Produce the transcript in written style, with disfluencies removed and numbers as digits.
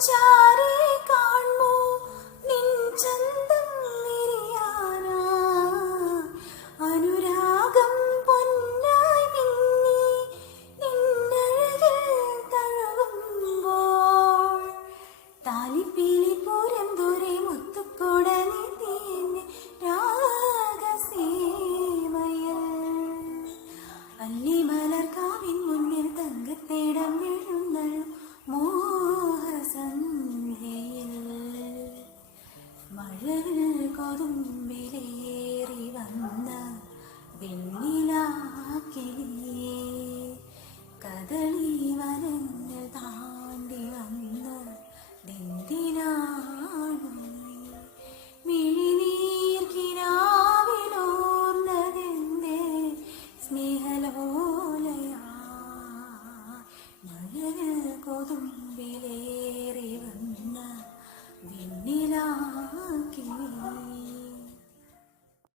ചാരേ കാണൂ നിൻ ചന്തം നിര്യാനാ അനുരാഗം പൊന്നായി മിന്നി നിന്നഴകിൽ തഴുകുമ്പോൾ താലിപ്പീലി പൂരം ദൂരെ മുത്തുക്കൂട നീതിയെന്നെ രാഗസീമയിൽ അല്ലിമലർ കാവിൻ മുന്നിൽ തങ്കത്തേടം വീഴുന്നള്ളും മോഹസന്ധ്യയിൽ മഴവിൽ കൊതുമ്പിലേറി വന്ന വെണ്ണിലാക്കിളിയേ കദളി വനങ്ങൾ താണ്ടി വന്ന ദിന്തിനാണു മിഴിനീർക്കിനാവിലോർന്നതെന്തേ സ്നേഹലോലയാ മഴവിൽ കൊതും